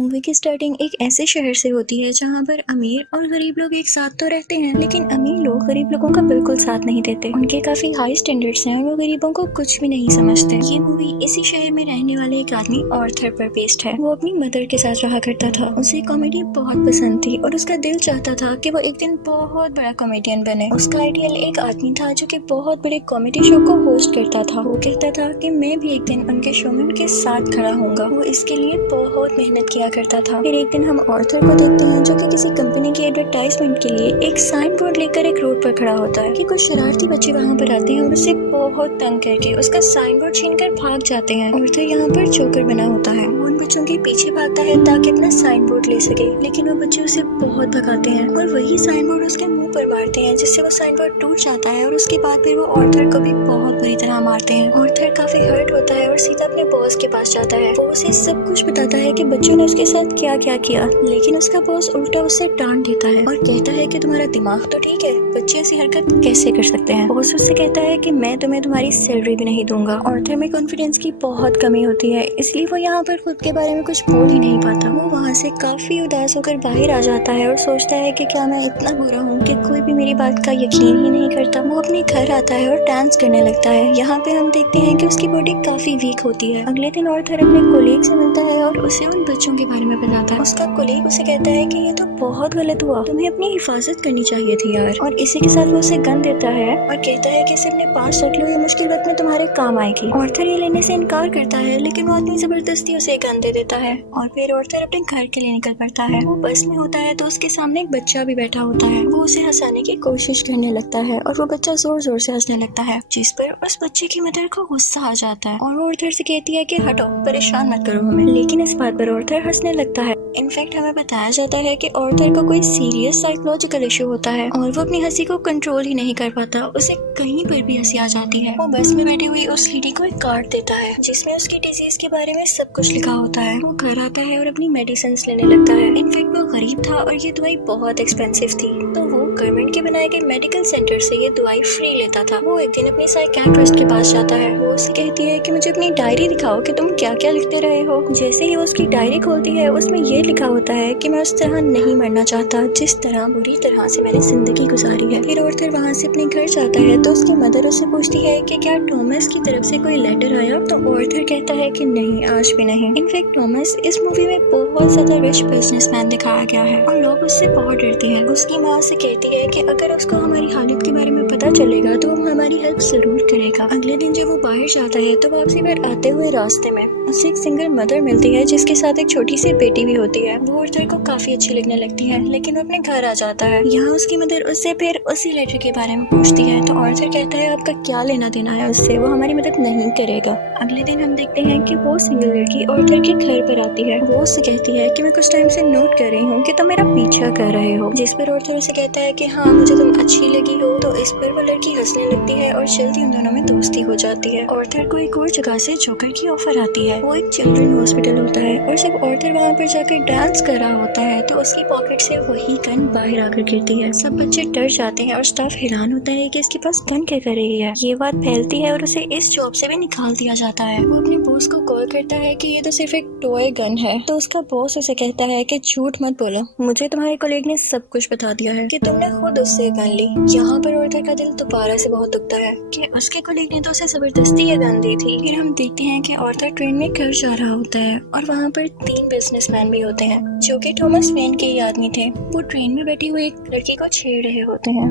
Movie की starting एक ऐसे शहर से होती है जहाँ पर अमीर और गरीब लोग एक साथ तो रहते हैं, लेकिन अमीर लोग गरीब लोगों का बिल्कुल साथ नहीं देते। उनके काफी हाई स्टैंडर्ड्स हैं और वो गरीबों को कुछ भी नहीं समझते। ये मूवी इसी शहर में रहने वाले एक आदमी ऑर्थर पर बेस्ड है। वो अपनी मदर के साथ रहा करता था। उसे कॉमेडी बहुत पसंद थी और उसका दिल चाहता था कि वो एक दिन बहुत बड़ा कॉमेडियन बने। उसका आइडियल एक आदमी था जो कि बहुत बड़े कॉमेडी शो को होस्ट करता था। वो कहता था कि मैं भी एक दिन उनके शो में उनके साथ खड़ा होऊंगा। वो इसके लिए बहुत मेहनत किया करता था। फिर एक दिन हम ऑर्थर को देखते हैं जो कि किसी कंपनी की एडवर्टाइजमेंट के लिए एक साइन बोर्ड लेकर एक रोड पर खड़ा होता है कि कुछ शरारती बच्चे वहाँ पर आते हैं और उसे बहुत तंग करके उसका साइन बोर्ड छीनकर भाग जाते हैं। ऑर्थर यहाँ पर जोकर बना होता है। वो उन बच्चों के पीछे भागता है ताकि अपना साइन बोर्ड ले सके, लेकिन वो बच्चे उसे बहुत भगाते हैं और वही साइन बोर्ड उसके मुंह पर मारते हैं, जिससे वो साइन बोर्ड टूट जाता है। और उसके बाद फिर वो ऑर्थर को भी बहुत बुरी तरह मारते हैं। ऑर्थर काफी हर्ट होता है और सीधा अपने बॉस के पास जाता है। वो उसे सब कुछ बताता है कि बच्चों ने उसके साथ क्या क्या किया, लेकिन उसका बॉस उल्टा उससे डांट देता है और कहता है कि तुम्हारा दिमाग तो ठीक है, बच्चे ऐसी हरकत कैसे कर सकते हैं। बॉस उससे कहता है कि मैं तुम्हें तुम्हारी सैलरी भी नहीं दूंगा। ऑर्थर में कॉन्फिडेंस की बहुत कमी होती है, इसलिए वो यहाँ पर खुद के बारे में कुछ बोल ही नहीं पाता। वो वहाँ से काफी उदास होकर बाहर आ जाता है और सोचता है कि क्या मैं इतना बुरा हूँ कि कोई भी मेरी बात का यकीन ही नहीं करता। वो अपने घर आता है और डांस करने लगता है। यहाँ पे हम देखते हैं कि उसकी बॉडी काफी वीक होती है। अगले दिन ऑर्थर अपने कोलीग से मिलता है और उसे उन बच्चों के बारे में बताता है। उसका कोलीग उसे कहता है कि ये तो बहुत गलत हुआ, तुम्हें अपनी हिफाजत करनी चाहिए थी यार। और इसी के साथ वो उसे गन देता है और कहता है कि इसे अपने पास रख लो, ये मुश्किल वक्त में तुम्हारे काम आएगी। ऑर्थर ये लेने से इनकार करता है, लेकिन वो आदमी जबरदस्ती उसे गन दे देता है और फिर ऑर्थर अपने घर के लिए निकल पड़ता है। वो बस में होता है तो उसके सामने एक बच्चा भी बैठा होता है। वो उसे हंसाने की कोशिश करने लगता है और वो बच्चा जोर जोर से हंसने लगता है, जिस पर उस बच्चे की मदर को गुस्सा आ जाता है और वो ऑर्थर से कहती है कि हटो, परेशान मत करो हमें। लेकिन इस बात पर ऑर्थर हंसने लगता है। इनफैक्ट हमें बताया जाता है कि ऑर्थर को कोई सीरियस साइकोलॉजिकल इशू होता है और वो अपनी हंसी को कंट्रोल ही नहीं कर पाता। उसे कहीं पर भी हंसी आ जाती है। वो बस में बैठी हुई उस लेडी को एक कार्ड देता है जिसमें उसकी डिजीज के बारे में सब कुछ लिखा होता है। वो घर आता है और अपनी मेडिसिन लेने लगता है। इनफैक्ट वो गरीब था और ये दवाई बहुत एक्सपेंसिव थी, तो वो गवर्नमेंट के बनाए गए मेडिकल सेंटर से ये दवाई फ्री लेता था। वो एक दिन अपनी साइकियाट्रिस्ट के पास जाता है। वो उसे कहती है कि मुझे अपनी डायरी दिखाओ कि तुम क्या क्या लिखते रहे हो। जैसे ही वो उसकी डायरी खोलती है, उसमें ये लिखा होता है कि मैं उस तरह नहीं मरना चाहता जिस तरह बुरी तरह से मैंने जिंदगी गुजारी है। फिर ऑर्थर वहाँ से अपने घर जाता है तो उसकी मदर उससे पूछती है कि क्या टॉमस की तरफ से कोई लेटर आया, तो ऑर्थर कहता है कि नहीं, आज भी नहीं। इनफैक्ट टॉमस इस मूवी में बहुत ज्यादा रिच बिजनेसमैन दिखाया गया है और लोग उससे बहुत डरते हैं। उसकी माँ उससे कहती है कि अगर उसको हमारी हालत के बारे में पता चलेगा तो वो हमारी हेल्प जरूर करेगा। अगले दिन जब वो बाहर जाता है तो वापसी पर आते हुए रास्ते में उसे एक सिंगल मदर मिलती है जिसके साथ एक छोटी सी बेटी भी होती है। वो ऑर्थर को काफी अच्छी लगने लगती है, लेकिन वो अपने घर आ जाता है। यहाँ उसकी मदर उससे फिर उसी लेटर के बारे में पूछती है तो ऑर्थर कहता है आपका क्या लेना देना है उससे, वो हमारी मदद नहीं करेगा। अगले दिन हम देखते हैं कि वो सिंगल लड़की ऑर्थर के घर पर आती है। वो उससे कहती है कि मैं कुछ टाइम से नोट कर रही हूँ कि तुम मेरा पीछा कर रहे हो, जिस पर ऑर्थर उसे कहता है कि हाँ, मुझे तुम अच्छी लगी हो। तो इस पर वो लड़की हंसने लगती है और जल्दी उन दोनों में दोस्ती हो जाती है। ऑर्थर को एक और जगह से जोकर की ऑफर आती है। वो एक चिल्ड्रन हॉस्पिटल होता है और जब ऑर्थर वहाँ पर जाकर डांस कर रहा होता है तो उसकी पॉकेट से वही गन बाहर आकर गिरती है। सब बच्चे डर जाते हैं और स्टाफ हैरान होता है कि इसके पास गन क्या कर रही है। ये बात फैलती है और उसे इस जॉब से भी निकाल दिया जाता है। वो अपने बॉस को कॉल करता है कि ये तो सिर्फ एक टॉय गन है, तो उसका बॉस उसे कहता है कि झूठ मत बोलो, मुझे तुम्हारे कोलीग ने सब कुछ बता दिया है कि तुमने खुद उससे गन ली। यहाँ पर ऑर्थर का दिल दोबारा से बहुत दुखता है कि उसके कोलीग ने तो उसे जबरदस्ती ये गन दी थी। फिर हम देखते हैं कि ऑर्थर ट्रेन में घर जा रहा होता है और वहाँ पर 3 बिजनेसमैन भी होते हैं जो कि थॉमस वेन के ही आदमी थे। वो ट्रेन में बैठी हुई एक लड़की को छेड़ रहे होते हैं।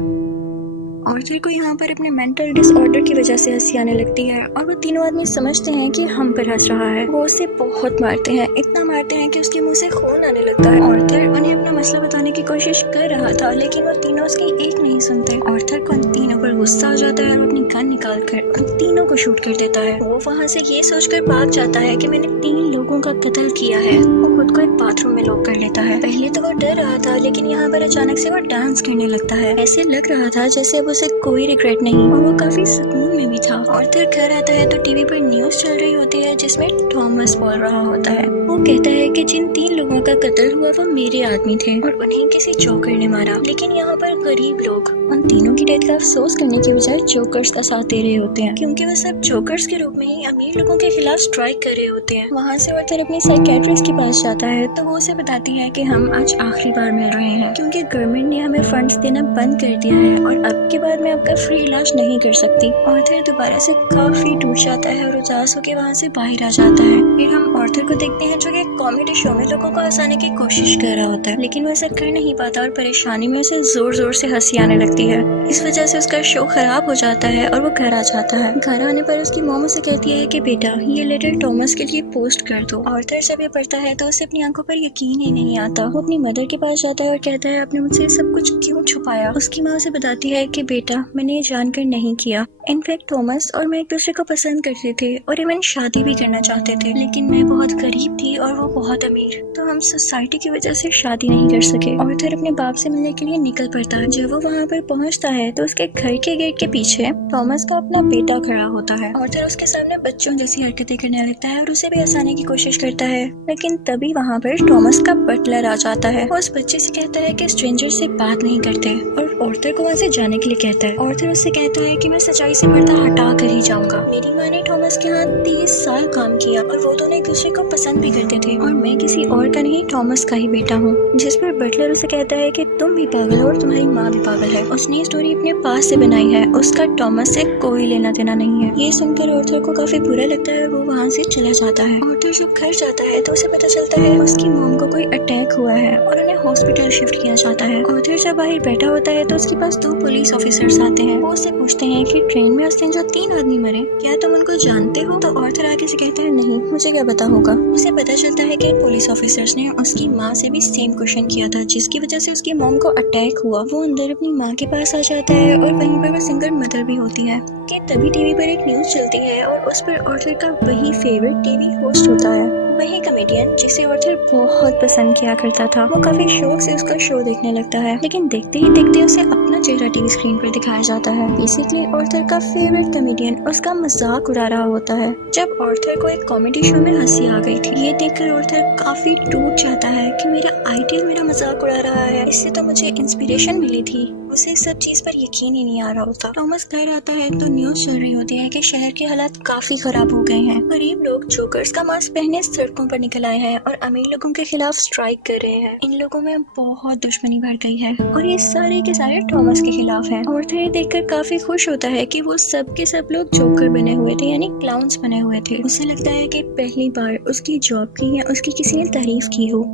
ऑर्थर को यहाँ पर अपने मेंटल डिसऑर्डर की वजह से हंसी आने लगती है और वो तीनों आदमी समझते हैं कि हम पर हंस रहा है। वो उसे बहुत मारते हैं, इतना मारते हैं कि उसके मुंह से खून आने लगता है। ऑर्थर उन्हें अपना मसला बताने की कोशिश कर रहा था, लेकिन वो तीनों उसकी एक नहीं सुनते। ऑर्थर को उन तीनों पर गुस्सा आ जाता है और अपनी गन निकाल कर उन तीनों को शूट कर देता है। वो वहाँ से ये सोचकर भाग जाता है कि मैंने 3 लोगों का कत्ल किया है। वो खुद को एक बाथरूम में लॉक कर लेता है। पहले तो वो डर रहा था, लेकिन यहाँ पर अचानक से वो डांस करने लगता है। ऐसे लग रहा था जैसे उसे कोई रिग्रेट नहीं और वो काफी सुकून में भी था। ऑर्थर घर आता है तो टीवी पर न्यूज चल रही होती है जिसमें थॉमस बोल रहा होता है। वो कहता है कि जिन 3 लोगों का कत्ल हुआ वो मेरे आदमी थे और उन्हें किसी जोकर ने मारा। लेकिन यहाँ पर गरीब लोग उन तीनों की डेथ का अफसोस करने की बजाय जोकर्स का साथ दे रहे होते हैं, क्योंकि वो सब जोकर्स के रूप में ही अमीर लोगों के खिलाफ स्ट्राइक कर रहे होते हैं। वहाँ से आर्थर अपनी साइकियाट्रिस्ट के पास जाता है तो वो उसे बताती है कि हम आज आखिरी बार मिल रहे हैं, क्योंकि गवर्नमेंट ने हमें फंड्स देना बंद कर दिया है और अब के बाद मैं आपका फ्री इलाज नहीं कर सकती। आर्थर दोबारा से काफी टूट जाता है और उदास होकर वहाँ से बाहर आ जाता है। फिर हम आर्थर को देखते हैं जो कि कॉमेडी शो में लोगों को हंसाने की कोशिश कर रहा होता है, लेकिन वो ऐसा कर नहीं पाता और परेशानी में उसे जोर जोर से हंसी आने लगती है। इस वजह से उसका शो खराब हो जाता है और वो घर आ जाता है। घर आने पर उसकी मॉम उसे कहती है कि बेटा ये लेटर टॉमस के लिए पोस्ट कर दो। आर्थर जब ये पढ़ता है तो उसे अपनी आंखों पर यकीन ही नहीं आता। वो अपनी मदर के पास जाता है और कहता है आपने मुझसे सब कुछ क्यों छुपाया। उसकी माँ उसे बताती है कि बेटा मैंने ये जानकर नहीं किया। इनफैक्ट थॉमस और मैं एक दूसरे को पसंद करते थे और इवन शादी भी करना चाहते थे, लेकिन मैं बहुत गरीब थी और वो बहुत अमीर, तो हम सोसाइटी की वजह से शादी नहीं कर सके। आर्थर अपने बाप से मिलने के लिए निकल पड़ता है। जब वो वहाँ पर पहुँचता है तो उसके घर के गेट के पीछे थॉमस का अपना बेटा खड़ा होता है। आर्थर उसके सामने बच्चों जैसी हरकतें करने लगता है और उसे भी हंसाने की कोशिश करता है, लेकिन तभी वहाँ पर थॉमस का बटलर आ जाता है। वो उस बच्चे से कहता है कि स्ट्रेंजर से बात नहीं करते और आर्थर को वहाँ से जाने के लिए कहता है। आर्थर उससे कहता है कि मैं सच्चाई से पर्दा हटा कर ही जाऊंगा। मेरी माँ ने थॉमस के यहाँ 30 साल काम किया और वो दोनों एक दूसरे को पसंद भी करते थे और मैं किसी और का नहीं थॉमस का ही बेटा हूँ। जिस पर बटलर उसे कहता है कि तुम भी पागल हो और तुम्हारी माँ भी पागल है। उसने ये स्टोरी अपने पास से बनाई है, उसका थॉमस से कोई लेना देना नहीं है। ये सुनकर आर्थर को काफी बुरा लगता है और वो वहाँ से चला जाता है। आर्थर जब घर जाता है तो उसे पता चलता है उसकी मॉम को कोई अटैक हुआ है और उन्हें हॉस्पिटल शिफ्ट किया जाता है। आर्थर जब बाहर बैठा होता है तो उसके पास 2 पुलिस ऑफिसर्स आते हैं। वो उससे पूछते हैं कि ट्रेन में उस दिन जो 3 आदमी मरे क्या तुम उनको जानते हो। तो आर्थर आगे से कहता है नहीं, मुझे क्या पता होगा। उसे पता चलता है कि पुलिस ऑफिसर्स ने उसकी माँ से भी सेम क्वेश्चन किया था, जिसकी वजह से उसकी मॉम को अटैक हुआ। वो अंदर अपनी माँ के पास आ जाता है और वहीं पर वो सिंगल मदर भी होती है कि तभी टीवी पर एक न्यूज चलती है और उस पर आर्थर का वही फेवरेट टीवी होस्ट होता है, वही कॉमेडियन जिसे आर्थर बहुत पसंद किया करता था। वो काफी शौक से उसका शो देखने लगता है, लेकिन देखते ही देखते उसे अपना चेहरा टीवी स्क्रीन पर दिखाया जाता है। बेसिकली आर्थर का फेवरेट कॉमेडियन उसका मजाक उड़ा रहा होता है। जब आर्थर को एक कॉमेडी शो में हंसी आ गई थी, ये देखकर आर्थर काफी टूट जाता है कि मेरा आइडियल मेरा मजाक उड़ा रहा है, इससे तो मुझे इंस्पिरेशन मिली थी। उसे इस सब चीज पर यकीन ही नहीं आ रहा होता। थॉमस घर आता है तो न्यूज चल रही होती है कि शहर के हालात काफी खराब हो गए हैं। गरीब लोग जोकर्स का मास्क पहने सड़कों पर निकल आए हैं और अमीर लोगों के खिलाफ स्ट्राइक कर रहे हैं। इन लोगों में बहुत दुश्मनी बढ़ गई है और ये सारे के सारे थॉमस के खिलाफ है। आर्थर ये देखकर काफी खुश होता है कि वो सब के सब लोग जोकर बने हुए थे, यानी क्लाउन्स बने हुए थे। उसे लगता है कि पहली बार उसकी जॉब की या उसकी किसी ने तारीफ की हो।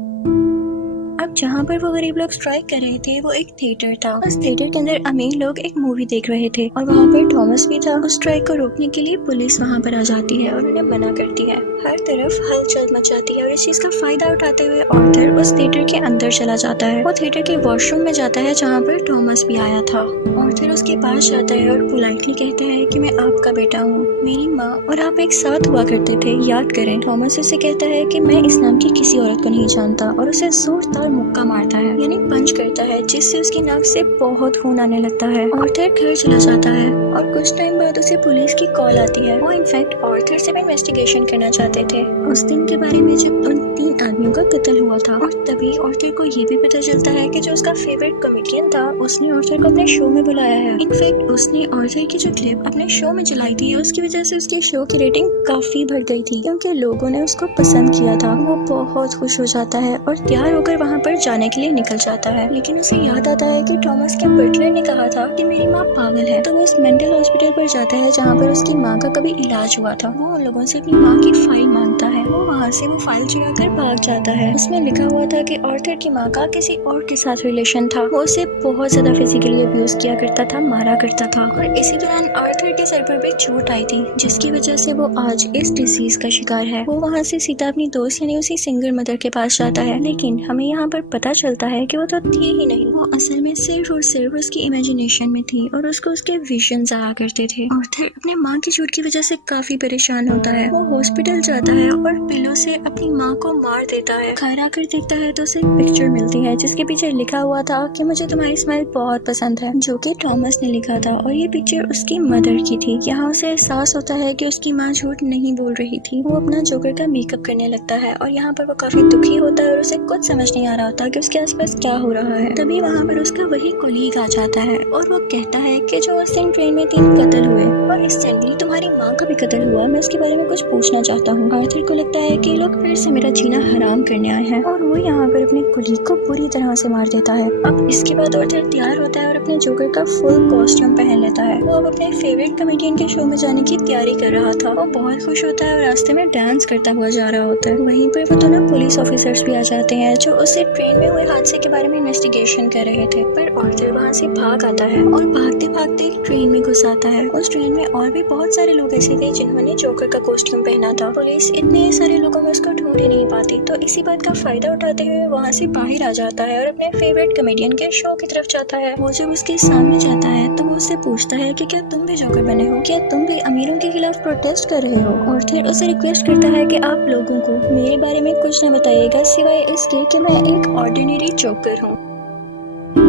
अब जहाँ पर वो गरीब लोग स्ट्राइक कर रहे थे वो एक थिएटर था। उस थिएटर के अंदर अमीर लोग एक मूवी देख रहे थे और वहाँ पर थॉमस भी था। उस स्ट्राइक को रोकने के लिए पुलिस वहाँ पर आ जाती है और उन्हें मना करती है। हर तरफ हलचल मच जाती है और इस चीज का फायदा उठाते हुए आर्थर उस थिएटर के अंदर चला जाता है। वो थिएटर के वॉशरूम में जाता है जहाँ पर थॉमस भी आया था। आर्थर उसके पास जाता है और पोलाइटली कहता है कि मैं आपका बेटा हूँ, मेरी माँ और आप एक साथ हुआ करते थे, याद करें। थॉमस उसे कहता है कि मैं इस नाम की किसी औरत को नहीं जानता और उसे जोरदार मुक्का मारता है, यानी पंच करता है, जिससे उसकी नाक से बहुत खून आने लगता है। आर्थर घर चला जाता है और कुछ टाइम बाद उसे पुलिस की कॉल आती है। वो इनफैक्ट आर्थर से भी इन्वेस्टिगेशन करना चाहते थे उस दिन के बारे में जब उन 3 आदमियों का कत्ल हुआ था। और तभी आर्थर को ये भी पता चलता है कि जो उसका फेवरेट कॉमेडियन था उसने आर्थर को अपने शो में बुलाया है। इनफैक्ट उसने आर्थर की जो क्लिप अपने शो में चलाई थी उसकी वजह से उसके शो की रेटिंग काफी बढ़ गई थी, क्योंकि लोगों ने उसको पसंद किया था। वो बहुत खुश हो जाता है और तैयार होकर वहाँ पर जाने के लिए निकल जाता है, लेकिन उसे याद आता है कि थॉमस के बटलर ने कहा था कि मेरी माँ पागल है। तो वो उस मेंटल हॉस्पिटल पर जाता है जहाँ पर उसकी माँ का कभी इलाज हुआ था। वो उन लोगों से अपनी माँ की फाइल मांगता है। वो वहाँ से वो फाइल चुरा कर भाग जाता है। उसमें लिखा हुआ था कि आर्थर की माँ का किसी और के साथ रिलेशन था। वो उसे बहुत ज्यादा फिजिकली अब्यूज किया करता था, मारा करता था। और इसी दौरान आर्थर के सर पर भी चोट आई थी, जिसकी वजह से वो आज इस डिजीज का शिकार है। वो वहाँ से सीधा अपनी दोस्त यानी उसी सिंगल मदर के पास जाता है, लेकिन हमें यहाँ पर पता चलता है कि वो तो थी ही नहीं। वो असल में सिर्फ और सिर्फ उसकी इमेजिनेशन में थी और उसको उसके विजन्स आया करते थे। आर्थर अपने माँ की चोट की वजह से काफी परेशान होता है। वो हॉस्पिटल जाता जाता है और पिलो से अपनी माँ को मार देता है। घर आकर देखता है तो उसे एक पिक्चर मिलती है जिसके पीछे लिखा हुआ था कि मुझे तुम्हारी स्माइल बहुत पसंद है, जो कि थॉमस ने लिखा था और ये पिक्चर उसकी मदर की थी। यहाँ उसे एहसास होता है कि उसकी माँ झूठ नहीं बोल रही थी। वो अपना जोकर का मेकअप करने लगता है और यहाँ पर वो काफी दुखी होता है और उसे कुछ समझ नहीं आ रहा होता कि उसके आसपास क्या हो रहा है। तभी वहाँ पर उसका वही कोलीग आ जाता है और वो कहता है कि जो उस दिन ट्रेन में 3 कत्ल हुए और रिसेंटली तुम्हारी माँ का भी कत्ल हुआ, मैं इसके बारे में कुछ पूछना चाहता हूँ। आर्थर को लगता है कि लोग फिर से मेरा जीना हराम करने आए हैं और वो यहाँ पर अपने कोलीग को बुरी तरह से मार देता है। अब इसके बाद आर्थर तैयार होता है और अपने जोकर का फुल कॉस्ट्यूम पहन लेता है। वो अब अपने फेवरेट कॉमेडियन के शो में जाने की तैयारी कर रहा था। वो बहुत खुश होता है और रास्ते में डांस करता हुआ जा रहा होता है। वहीं पर वो दोनों पुलिस ऑफिसर्स भी आ जाते हैं जो उसे ट्रेन में हुए हादसे के बारे में इन्वेस्टिगेशन कर रहे थे। पर आर्थर वहाँ से भाग आता है और भागते भागते एक ट्रेन में घुस आता है। उस ट्रेन में और भी बहुत सारे लोग ऐसे थे जिन्होंने जोकर का कॉस्ट्यूम पहना था। पुलिस इतने सारे लोगों में उसको ढूंढ ही नहीं पाती, तो इसी बात का फायदा उठाते हुए वहाँ से बाहर आ जाता है और अपने फेवरेट कॉमेडियन के शो की तरफ जाता है। वो जब उसके सामने जाता है तो वो उससे पूछता है कि क्या तुम भी जोकर बने हो, क्या तुम भी अमीरों के खिलाफ प्रोटेस्ट कर रहे हो। और फिर उसे रिक्वेस्ट करता है कि आप लोगों को मेरे बारे में कुछ न बताइएगा सिवाय इसके कि मैं एक ऑर्डिनरी जोकर हूँ।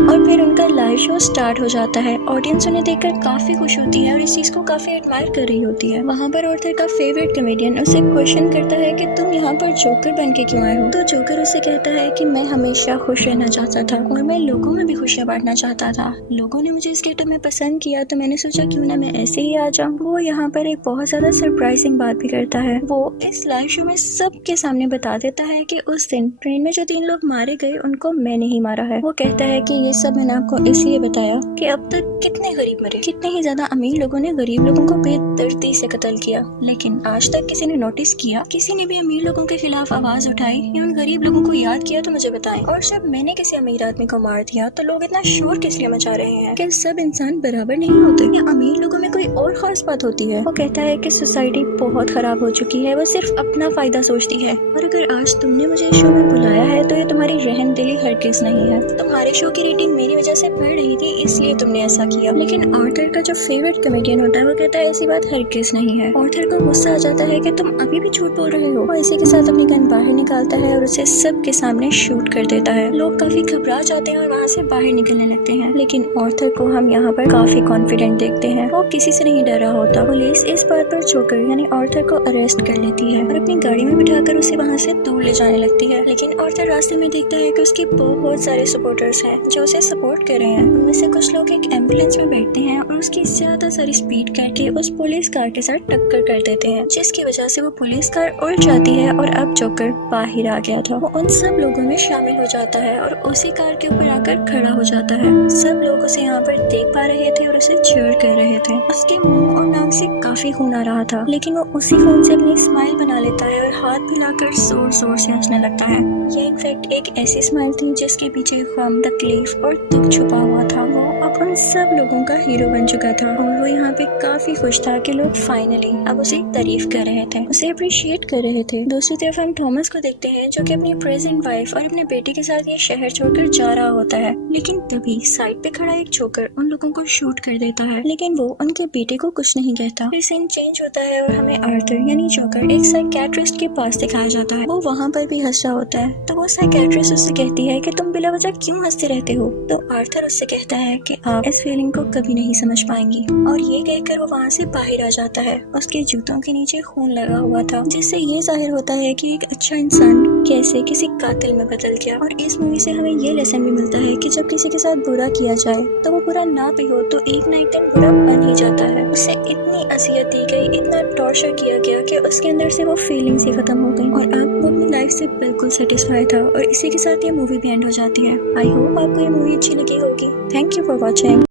और फिर उनका लाइव शो स्टार्ट हो जाता है। ऑडियंस उन्हें देखकर काफी खुश होती है और इस चीज को काफी एडमायर कर रही होती है। वहाँ पर आर्थर का फेवरेट कॉमेडियन उसे क्वेश्चन करता है कि तुम यहाँ पर जोकर बन के क्यों आए हो। तो जोकर उसे कहता है कि मैं हमेशा खुश रहना चाहता था और मैं लोगों में भी खुशियाँ बांटना चाहता था। लोगों ने मुझे इस गेटअप में पसंद किया तो मैंने सोचा क्यों ना मैं ऐसे ही आ जाऊँ। वो यहाँ पर एक बहुत ज्यादा सरप्राइजिंग बात भी करता है। वो इस लाइव शो में सबके सामने बता देता है कि उस दिन ट्रेन में जो 3 लोग मारे गए उनको मैंने ही मारा है। वो कहता है कि ये सब मैंने आपको इसलिए बताया कि अब तक कितने गरीब मरे, कितने ही ज्यादा अमीर लोगों ने गरीब लोगों को बेदर्दी से कत्ल किया, लेकिन आज तक किसी ने नोटिस किया, किसी ने भी अमीर लोगों के खिलाफ आवाज उठाई या उन गरीब लोगों को याद किया तो मुझे बताएं। और जब मैंने किसी अमीर आदमी को मार दिया तो लोग इतना शोर किस लिए मचा रहे हैं? क्या सब इंसान बराबर नहीं होते या अमीर लोगों में कोई और खास बात होती है? वो कहता है कि सोसाइटी बहुत खराब हो चुकी है, वो सिर्फ अपना फायदा सोचती है और अगर आज तुमने मुझे शो में बुलाया है तो ये तुम्हारी रहमदिली हरगिज नहीं है। तुम्हारे शो की रेटिंग मेरी वजह से बढ़ रही थी इसलिए तुमने ऐसा किया। लेकिन आर्थर का जो फेवरेट कॉमेडियन होता है वो कहता है ऐसी बात हरगिज नहीं है। आर्थर को गुस्सा आ जाता है कि तुम अभी भी झूठ बोल रहे हो। वो इसी के साथ अपनी गन बाहर निकालता है और उसे सबके सामने शूट कर देता है। लोग काफी घबरा जाते हैं और वहाँ से बाहर निकलने लगते हैं, लेकिन आर्थर को हम यहाँ पर काफी कॉन्फिडेंट देखते हैं। वो किसी से नहीं डरा होता। पुलिस इस बात पर जोकर यानी आर्थर को अरेस्ट कर लेती है और अपनी गाड़ी में बिठाकर उसे वहाँ से दूर ले जाने लगती है। लेकिन आर्थर रास्ते में देखता है कि उसके बहुत सारे सपोर्टर्स हैं जो उसे सपोर्ट कर रहे हैं। उनमें से कुछ लोग एक एम्बुलेंस में बैठते हैं और उसकी ज्यादा सारी स्पीड करके उस पुलिस कार के साथ टक्कर कर देते हैं, जिसकी वजह से वो पुलिस कार उल्ट जाती है और अब जोकर बाहर आ गया था। वो उन सब लोगों में शामिल हो जाता है और उसी कार के ऊपर आकर खड़ा हो जाता है। सब लोग उसे यहाँ पर देख पा रहे थे और उसे चीयर कर रहे थे। उसके मुंह और नाक से काफी खून आ रहा था, लेकिन वो उसी खून से अपनी स्माइल बना लेता है और हाथ हिलाकर जोर जोर से हंसने लगता है। ये इनफैक्ट एक ऐसी स्माइल थी जिसके पीछे गम, तकलीफ और दुख छुपा हुआ था। वो अब उन सब लोगों का हीरो बन चुका था और वो यहाँ पे काफी खुश था कि लोग फाइनली अब उसे तारीफ कर रहे थे, उसे अप्रिशिएट कर रहे थे। दूसरी तरफ हम थॉमस को देखते हैं जो कि अपनी प्रेजेंट वाइफ और अपने बेटे के साथ ये शहर छोड़कर जा रहा होता है, लेकिन तभी साइड पे खड़ा एक जोकर उन लोगों को शूट कर देता है, लेकिन वो उनके बेटे को कुछ नहीं कहता। फिर सीन चेंज होता है और हमें आर्थर यानी जोकर एक साइकियाट्रिस्ट के पास दिखाया जाता है। वो वहाँ पर भी हंस रहा होता है, तो वो साइकियाट्रिस्ट उससे कहती है कि तुम बिला वजह क्यों हंसते रहते हो। तो आर्थर उससे कहता है कि आप इस फीलिंग को कभी नहीं समझ पाएंगी, और ये कहकर वो वहाँ से बाहर आ जाता है। उसके जूतों के नीचे खून लगा हुआ था, जिससे ये जाहिर होता है कि एक अच्छा इंसान कैसे किसी कातिल में बदल गया। और इस मूवी से हमें ये लेसन भी मिलता है कि जब किसी के साथ बुरा किया जाए तो वो बुरा ना भी हो तो एक ना एक दिन बुरा बन ही जाता है। उसे इतनी अजियत दी गई, इतना टॉर्चर किया गया कि उसके अंदर से वो फीलिंग्स ही खत्म हो गई और अब वो अपनी लाइफ से बिल्कुल सेटिस्फाइड था। और इसी के साथ ये मूवी भी एंड हो जाती है। आई होप आपको ये मूवी अच्छी लगी होगी। Thank you for watching.